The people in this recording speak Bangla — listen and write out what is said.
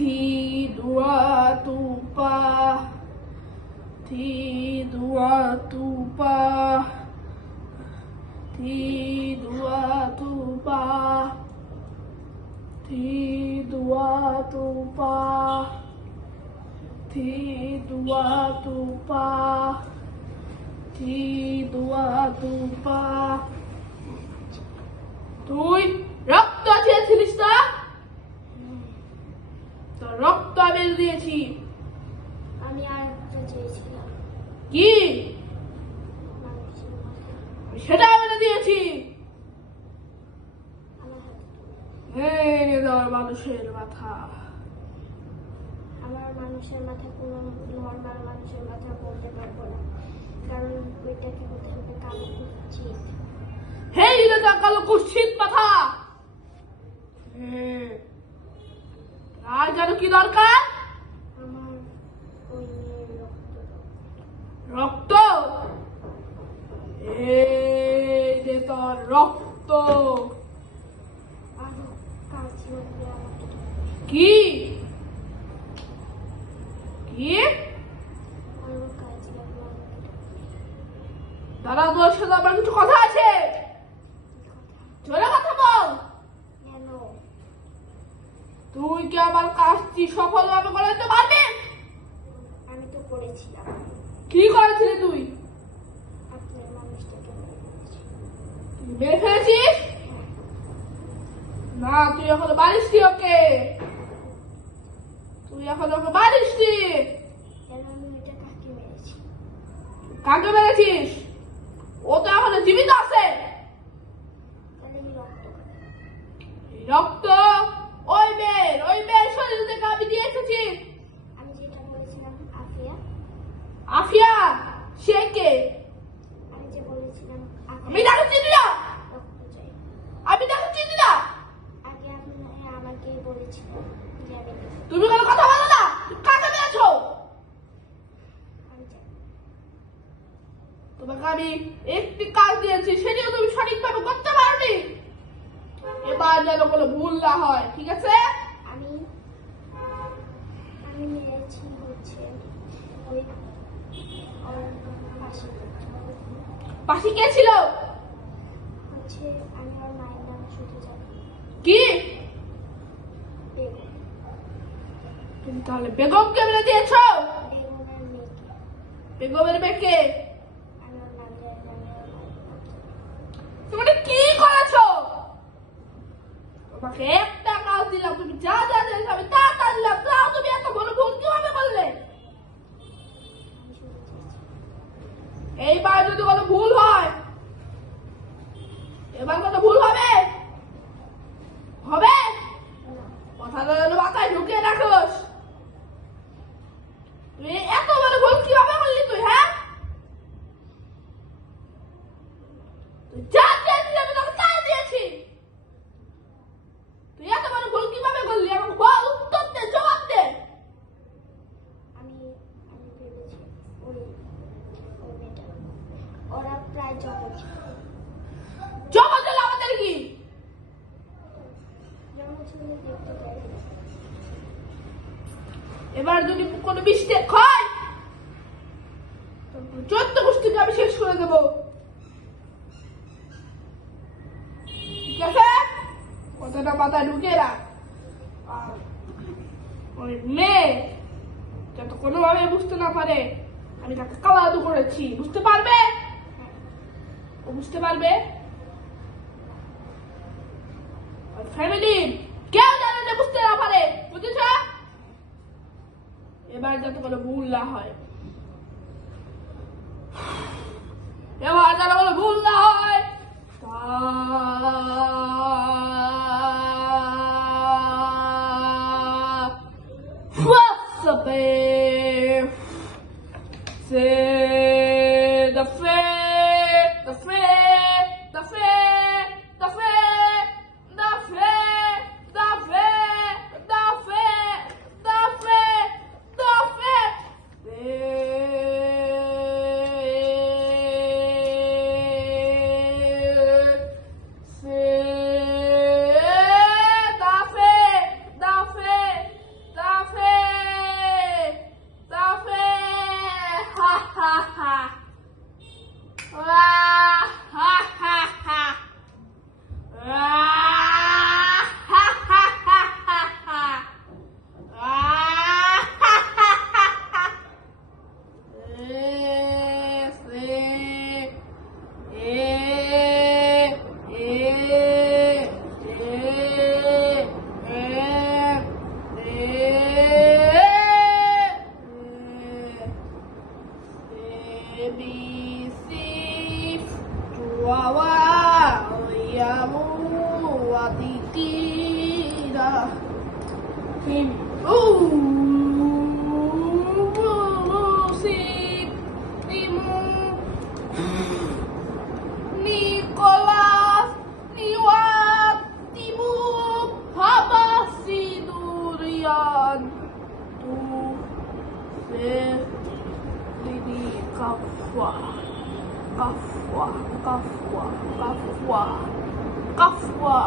Thi dua tu pa, thi dua tu pa, thi dua tu pa, thi dua tu pa, thi dua tu pa, thi dua tu pa. তুই রক্ত চেয়েছিলিস না? তো রক্ত আমি দিয়েছি। আমি আর একটা চেয়েছিলাম। কি? সেটা আমি দিয়েছি। মানুষের মাথা, আমার মানুষের মাথা কোনো নর্মাল মানুষের মাথা বলতে পারবো না, কারণ ওইটাকে বলতে হবে কালো কুৎসিত। হেই রে তা কালো কুৎসিত মাথা। আর জানো কি দরকার? আমার ওই মেয়ের রক্ত। রক্ত। এই যে তোর রক্ত। আরো কাজ লাগবে আমাকে। কি? কি? আরো কাজ লাগবে আমাকে। দাদা তোর সাথে আমার কিছু কথা আছে, জোরে কথা বল। কেন? তুই কি আমার কাজটি সফলভাবে করাতে পারবি? আমি তো করেছিলাম। কি করেছিলি তুই? আপনার মানুষটাকে মেরে ফেলেছিস? না, তুই এখনো মারিসনি ওকে। তুই এখনো ওকে মারিসনি। কেন? আমি ওইটা কাকে মেরেছি? কাকে মেরেছিস? ও তো এখনো জীবিত আছে। তাহলে এই রক্ত। এই রক্ত ওই মেয়ের শরীর থেকে আমি দিয়ে এসেছি। আমি যেটা বলেছিলাম আফিয়া। আফিয়া? সে কে? আমি যে বলেছিলাম আমি তাকে চিনি না। রক্ত চাই। আমি তাকে চিনি না। আগে আপনি আমাকে বলেছিলেন যে আমি দেব। তুমি কোনো কথা বলো না। কাকে মেরেছো? আমি চাই। তোমাকে আমি একটি কাজ দিয়েছি, সেটিও তুমি সঠিকভাবে করতে পারোনি। এবার যেন কোনো ভুল না হয়, ঠিক আছে? আমি মেরেছি হচ্ছে ওই ওর পাশে পাশে কে ছিল? হচ্ছে আমি ওর মায়ের নাম শুধু জানি। কি? বেগম। তুমি তাহলে বেগমকে মেরে দিয়েছো? বেগমের মেয়েকে। বেগমের মেয়েকে? আমি ওর নাম জানি না, আমি ওর মায়ের নাম জানি। তুমি কি করেছো? তোমাকে একটা কাজ দিলাম, তুমি যা যা দিয়েছো আমি তা তা দিলাম, তাও তুমি এত বড় ভুল কিভাবে করলে? আমি শুধু চেয়েছি। এইবার যদি কোনো ভুল হয়, এবার কোনো ভুল হবে? হবে? না, কথাটা যেন মাথায় ঢুকিয়ে রাখোস। তুই এত বড় ভুল কিভাবে করলি তুই? হ্যাঁ, তুই যা চেয়েছিলি আমি তোকে তাই দিয়েছি। তুই এত বড় ভুল কিভাবে করলি? আমাকে বল, উত্তর দে, জবাব দে। আমি ভেবেছি ওই মেয়েটা, ওরা প্রায় জমজ। জবাব দিলে আমাদের কি? জমজ হলে দেখতে পাই। এবার যদি কোনো মিস্টেক হয়, তারপর 14 গোষ্ঠীকে আমি শেষ করে দেবো, ঠিক আছে? কথাটা মাথায় ঢুকিয়ে রাখ। আর ওই মেয়ে যাতে কোনোভাবে বুঝতে না পারে আমি তাকে কালাদু করেছি, বুঝতে পারবে? ও বুঝতে পারবে? আর ফ্যামিলি কেউ যেন বুঝতে না পারে, বুঝেছ? এবার যাতে কোনো ভুল না হয়, এবার যাতে কোনো ভুল না হয়। C'est the fait, the fait, the fait, the fait, the fait, the fait, the fait, the fait, the fait. Watitira. Nicolas Niwatimu Habasidurian tu se Lidi Kafwa Kafwa Kafwa Kafwa Kafwa